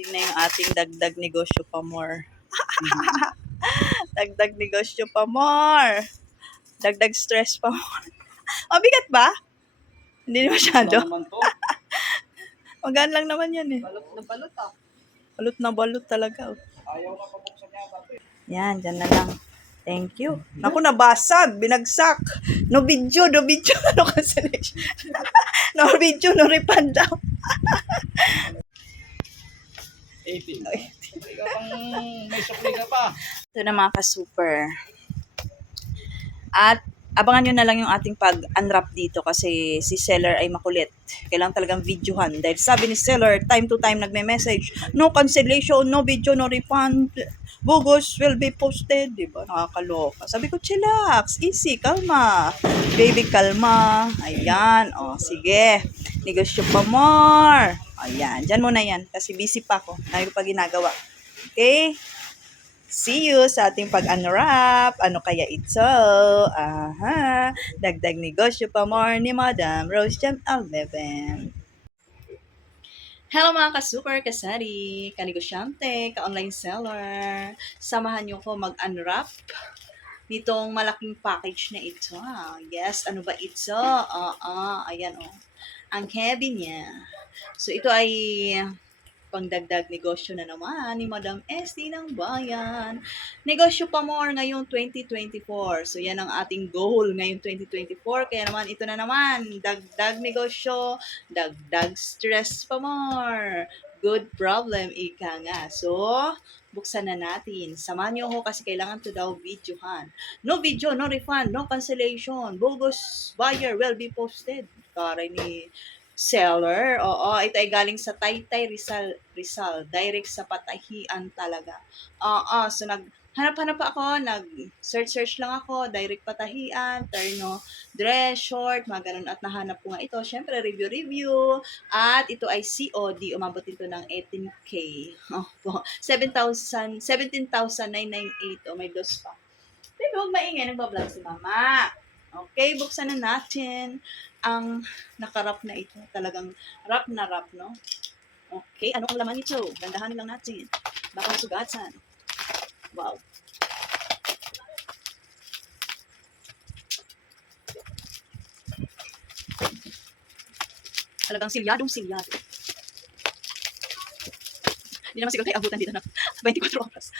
Tingnan yung ating dagdag negosyo pa more. Dagdag negosyo pa more. Dagdag stress pa more. Mabigat ba? Hindi masyado. naman to. Magaan lang naman yan eh. Balot na balot ah. Balot na balot talaga. Ayaw na pabuksan yata to eh. Yan, dyan na lang. Thank you. Naku, nabasag, binagsak. No video, no video. No cancellation. No video, no refund daw. 18. Ikaw pang may supli ka pa. Ito na mga ka-super. At abangan nyo na lang yung ating pag-unwrap dito kasi si seller ay makulit. Kailangan talagang videohan. Dahil sabi ni seller, time to time nagme-message, no cancellation, no video, no refund. Bugos will be posted. Diba? Nakakaloka. Sabi ko, chillax, easy, kalma. Baby, kalma. Ayan. O, sige. Negosyo pa more. Ayan. Diyan muna yan. Kasi busy pa ako. Dahil ko pa ginagawa. Okay? See you sa ating pag-unwrap. Ano kaya ito? Aha. Dagdag negosyo pa more ni Madam Rose Jam 11. Hello mga ka-super, kasari, kanegosyante, ka-online seller. Samahan niyo ko mag-unwrap nitong malaking package na ito. Yes, ano ba ito? Ayan oh. Ang heavy niya. So ito ay pangdagdag negosyo na naman ni Madam Esty ng Bayan. Negosyo pa more ngayong 2024. So yan ang ating goal ngayong 2024. Kaya naman ito na naman, dagdag negosyo, dagdag stress pa more. Good problem, ika nga. So, buksan na natin. Samahan niyo ako kasi kailangan to daw videohan. No video, no refund, no cancellation. Bogus buyer will be posted. Karay ni seller. Oo, ito ay galing sa Taytay Rizal. Direct sa Patahian talaga. Oo, so hanap-hanap ako, nag-search lang ako, direct Patahian, terno, dress, short, mga ganun. At nahanap ko nga ito. Syempre, review. At ito ay COD. Umabot ito ng 18K. Oh, 17,998. Oh, may dos pa. Baby, huwag maingay. Nagbablog si mama. Okay, buksan na natin ang nakarap na ito. Talagang wrap na wrap, no? Okay, ano ang laman nito? Gandahanin lang natin. Baka sugatan. Wow. Talagang silyadong silyado. Hindi naman siguro tayo abutan dito na 24 oras.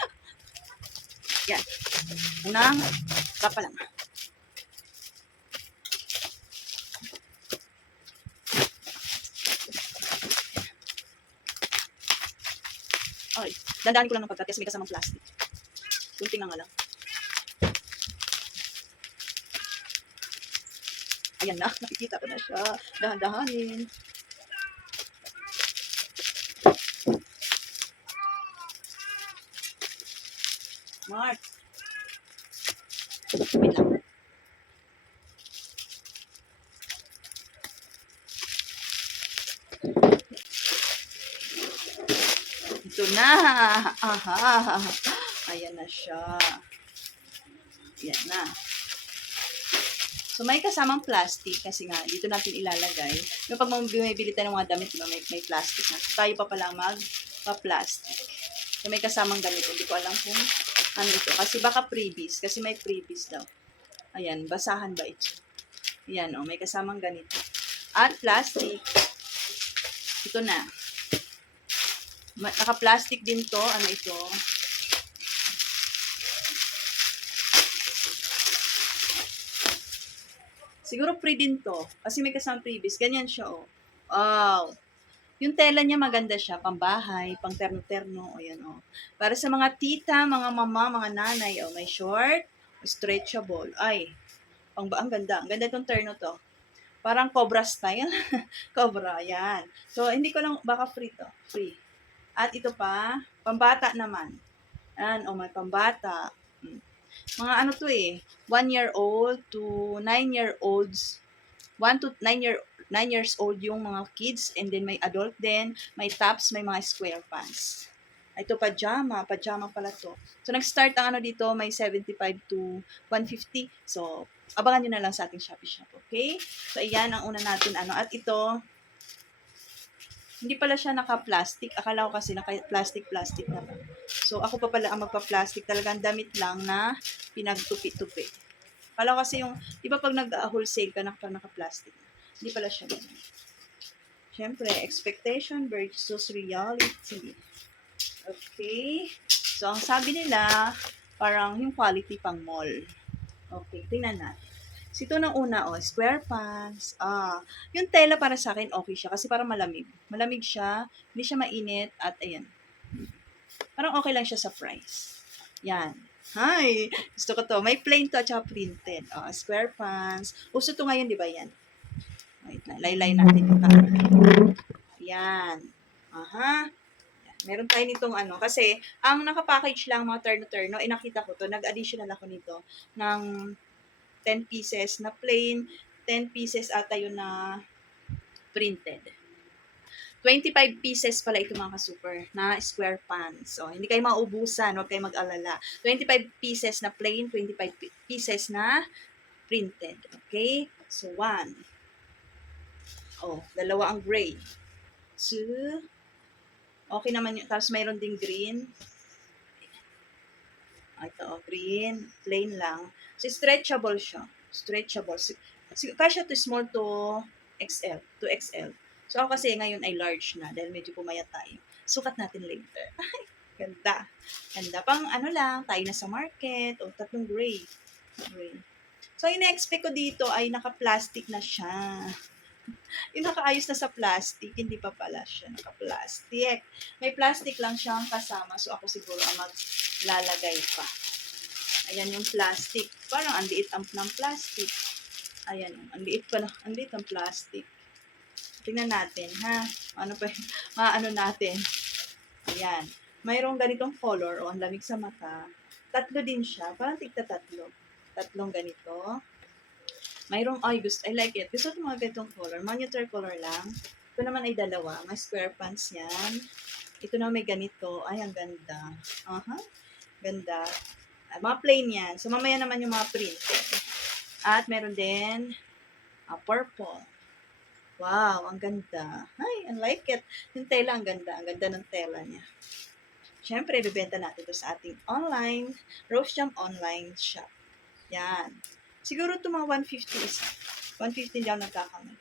Yan. Unang wrap pa lang. Okay. Dandanin ko lang ng pagkat kasi may kasamang plastic. Kunting nga lang. Ayan na, nakikita ko na siya. Dahan-dahanin. Mark. Wait lang. Ito na. Aha. Ayan na siya. Ayan na. So, may kasamang plastic kasi nga, dito natin ilalagay. Yung pag bumibili tayo ng mga damit, diba, may plastic na. So, tayo pa pala magpa-plastic. So, may kasamang ganito. Hindi ko alam kung ano ito. Kasi baka freebies. Kasi may freebies daw. Ayan, basahan ba ito? Ayan, may kasamang ganito. At plastic. Ito na. Naka-plastic din to. Ano ito? Siguro free din to. Kasi may kasamang freebies. Ganyan siya, oh. Wow. Yung tela niya maganda siya. Pambahay, pang terno-terno. O yan, oh. Para sa mga tita, mga mama, mga nanay. Oh, may short, stretchable. Ay, ang ganda. Ang ganda itong terno to. Parang cobra style. Cobra, yan. So, hindi ko lang, baka free to. Free. At ito pa, pambata naman. Ayan, may pambata. Mga ano to 1-year-old to 9-year-olds. 1 to 9 years old yung mga kids. And then may adult din. May tops, may mga square pants. Ito, pajama. Pajama pala to. So, nag-start ang ano dito, may 75 to 150. So, abangan nyo na lang sa ating Shopee Shop. Okay? So, ayan ang una natin. At ito, Hindi pala siya naka-plastic. Akala ko kasi naka-plastic na. So, ako pa pala ang magpa-plastic. Talagang damit lang na pinagtupi-tupi. Akala ko kasi yung, di ba pag nag-wholesale ka, naka-plastic. Hindi pala siya ganun. Siyempre, expectation versus reality. Okay. So, ang sabi nila, parang yung quality pang mall. Okay, tingnan natin. So, ito ng una, square pants. Yung tela para sa akin, okay siya kasi parang malamig. Malamig siya, hindi siya mainit, at ayan. Parang okay lang siya sa price. Yan. Hi! Gusto ko to. May plain to at saka printed. Square pants. Uso to ngayon, di ba yan? Wait lang. Laylay natin yung camera. Yan. Aha. Meron tayo nitong kasi ang nakapackage lang mga terno-terno, nakita ko to, nag-additional ako nito ng 10 pieces na plain, 10 pieces ata yun na printed. 25 pieces pala ito mga ka-super na square pants. So, hindi kayo maubusan, huwag kayo mag-alala. 25 pieces na plain, 25 pieces na printed. Okay? So, 1. Dalawa ang gray. 2. Okay naman yun. Tapos mayroon ding green. Ito, green. Plain lang. So, stretchable siya. Stretchable. So, kasya to small to XL. To XL. So, ako kasi ngayon ay large na dahil medyo pumayat tayo. Sukat natin later. Ay, ganda. Ganda. Pang lang, tayo na sa market. Tatlong gray. Gray. So, yung na-expect ko dito ay naka-plastic na siya. Yung nakaayos na sa plastic, hindi pa pala siya naka-plastic. May plastic lang siyang kasama. So, ako siguro ang maglalagay pa. Ayan yung plastic. Parang ang liit ng plastic. Ayan, ang liit ang plastic. Tingnan natin, ha? Ano pa yung, natin. Ayan. Mayroong ganitong color, ang lamig sa mata. Tatlo din siya, parang tigta-tatlo. Tatlong ganito. Mayroong, I like it. Gusto ko mga ganitong color. Mga neutral color lang. Ito naman ay dalawa. May square pants yan. Ito na may ganito. Ay, ang ganda. Ganda. Mga plain yan. So, mamaya naman yung mga printed. At meron din purple. Wow, ang ganda. Ay, I like it. Yung tela, ang ganda. Ang ganda ng tela niya. Siyempre, bibenta natin ito sa ating online, Rose Jam online shop. Yan. Siguro ito mga 150 isa. 150 lang nagkakamay.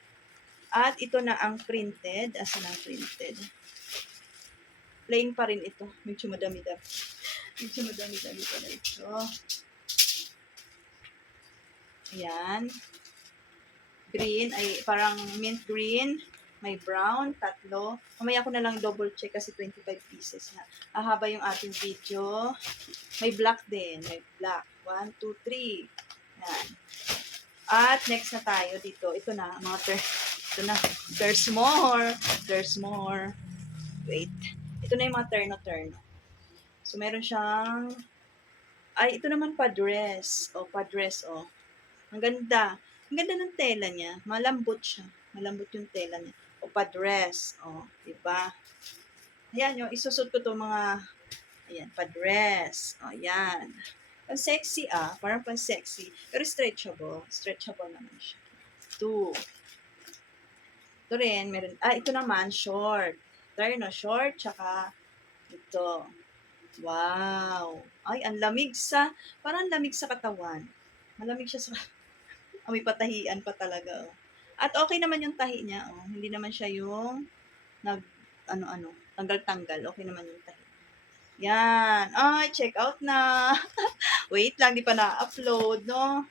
At ito na ang printed. Asan ang printed? Plain pa rin ito. Medyo madami-dami. Medyo madami-dami pala ito. Ayan. Green, ay parang mint green. May brown, tatlo. Mamaya ko na lang double check kasi 25 pieces na. Ahaba yung ating video. May black din. May black. 1, 2, 3. Yan. At next na tayo dito. Ito na, ito na. There's more. There's more. Wait. Ito na yung mga terno-terno. So, meron siyang, ito naman pa-dress. Pa-dress. Ang ganda. Ang ganda ng tela niya. Malambot siya. Malambot yung tela niya. Pa-dress. Diba? Ayan, yung isusot ko to mga, ayan, pa-dress. Ayan. Pan-sexy parang pan-sexy. Pero stretchable. Stretchable naman siya. 2. Ito rin, meron, ito naman, short. Terno, short, tsaka ito. Wow. Ay, ang lamig parang lamig sa katawan. Malamig siya sa, may patahian pa talaga. At okay naman yung tahi niya, Hindi naman siya yung, tanggal-tanggal. Okay naman yung tahi. Yan. Ay, check out na. Wait lang, di pa na-upload, no?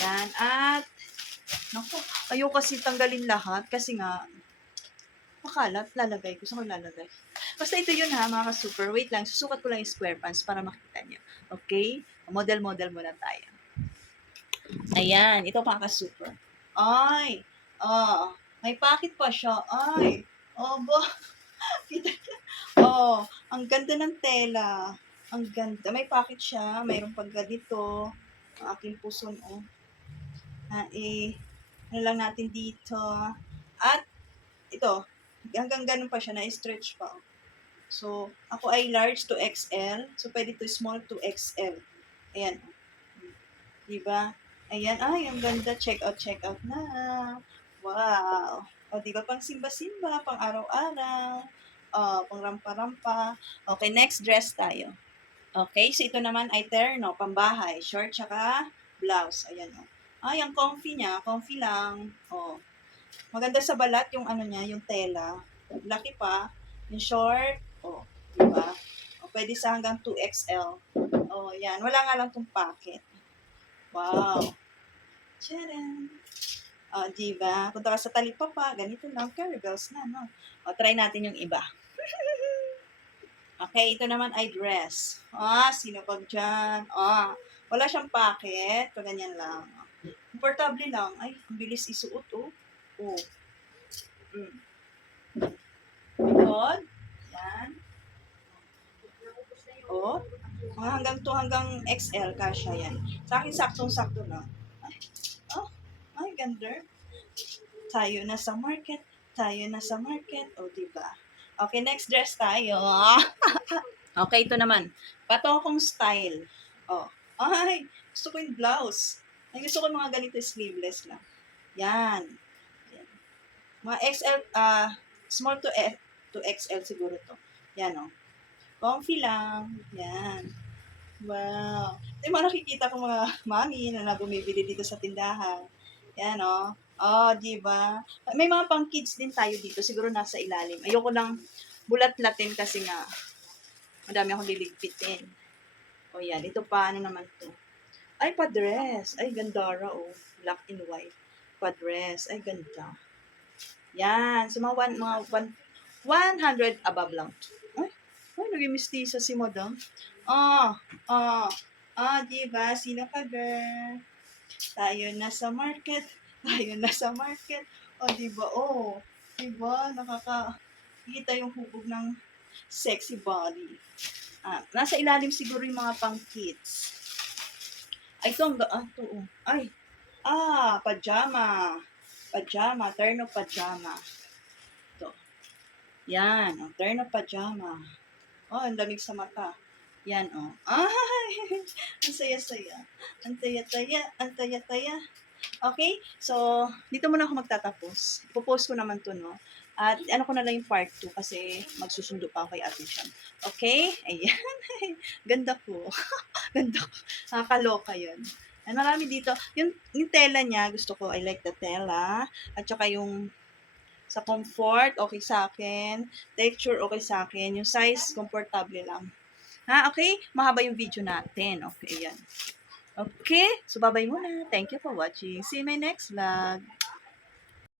Yan. At, naku, ayoko kasi tanggalin lahat kasi nga, makalat, lalagay. Gusto ko lalagay. Basta ito yun ha, mga ka-super. Wait lang, susukat ko lang yung square pants para makita nyo. Okay? Model-model muna tayo. Ayan, ito mga ka-super. Ay, may pocket pa siya. Ay, ba? Kita ang ganda ng tela. Ang ganda. May pocket siya. Mayroong pagganito. Ang aking puson, ano lang natin dito. At, ito, hanggang ganun pa siya, na-stretch pa. So, ako ay large to XL. So, pwede to small to XL. Ayan. Diba? Ayan. Ay, ang ganda. Check out na. Wow. O, di ba? Pang simba-simba, pang araw-araw, pang rampa-rampa. Okay, next dress tayo. Okay, so ito naman ay terno, pambahay, short tsaka blouse. Ayan, o. Ay, ang comfy niya, comfy lang. O, maganda sa balat yung ano niya, yung tela. Laki pa, yung short. O, di ba? O, pwede sa hanggang 2XL. O, yan. Wala nga lang tong pocket. Wow. Tcharam! O, di ba? Punta ka sa Talipapa, ganito lang, caribels na, no? O, try natin yung iba. Okay, ito naman ay dress. Sino pag dyan? Wala siyang pocket. Ganyan lang. Komportable lang. Ay, ang bilis isuot, oh. Oh. Mm. Likod. Yan. Oh. Mga hanggang to hanggang XL, kasha yan. Sa akin, saktong-sakto na. Ay, oh. Ay, ganda. Tayo na sa market. Tayo na sa market. O, diba? Okay, next dress tayo. Okay, ito naman. Patokong style. Oh. Ay, gusto ko yung blouse. Ay, gusto ko yung mga ganito sleeveless lang. Yan. Yan. Mga XL, small to XL siguro to. Yan, oh. Comfy lang. Yan. Wow. Ito yung mga nakikita ko mga mami na bumibili dito sa tindahan. Yan, oh. Oh, di ba? May mga pang kids din tayo dito. Siguro nasa ilalim. Ayoko lang bulat-latin kasi nga madami akong liligpitin. O yan, ito pa, ano naman to? Ay, pa-dress. Ay, gandara, oh. Black and white. Pa-dress. Ay, ganda. Yan. So, mga 100 above lang. Ay, naging mistisa si madam. Ah, ah, diba? Sino ka, girl? Tayo na sa market. Tayo na sa market. O, diba? Oh, diba? Nakakita yung hubog ng sexy body. Nasa ilalim siguro yung mga pang kids. Ay, ito, ito, oh. Ay, pajama. Pajama, terno pajama. Ito. Yan, terno pajama. Oh, ang lamig sa mata. Yan, oh. Ay, ang saya-saya. Ang taya-taya, ang taya-taya. Okay? So, dito muna ako magtatapos. Ipopost ko naman to, no? At ano ko na lang yung part 2 kasi magsusundo pa ako kay Ate Sian. Okay? Ayan. Ganda ko. Ganda ko. Nakakaloka yun. And marami dito. Yung tela niya, gusto ko. I like the tela. At saka yung sa comfort, okay sa akin. Texture, okay sa akin. Yung size, komportable lang. Okay? Mahaba yung video natin. Okay, yan. Okay? So, bye-bye muna. Thank you for watching. See you in my next vlog.